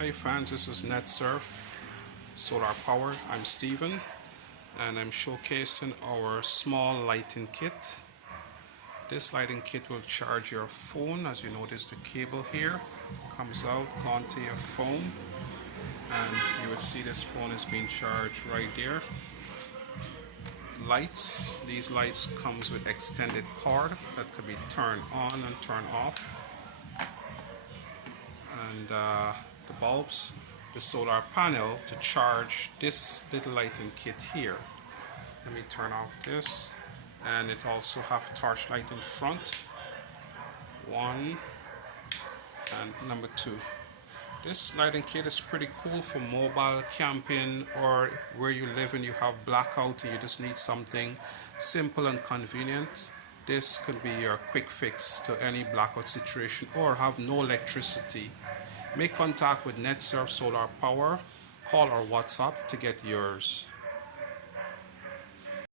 Hey fans, this is NetSurf Solar Power. I'm Steven and I'm showcasing our small lighting kit. This lighting kit will charge your phone. As you notice, the cable here comes out onto your phone, and you will see this phone is being charged right there. Lights, these lights comes with extended cord that could be turned on and turned off, and the bulbs, the solar panel to charge this little lighting kit here. Let me turn off this, and it also have torch light in front, one and number two. This lighting kit is pretty cool for mobile camping, or where you live and you have blackout and you just need something simple and convenient. This could be your quick fix to any blackout situation or have no electricity. Make contact with NetSurf Solar Power. Call or WhatsApp to get yours.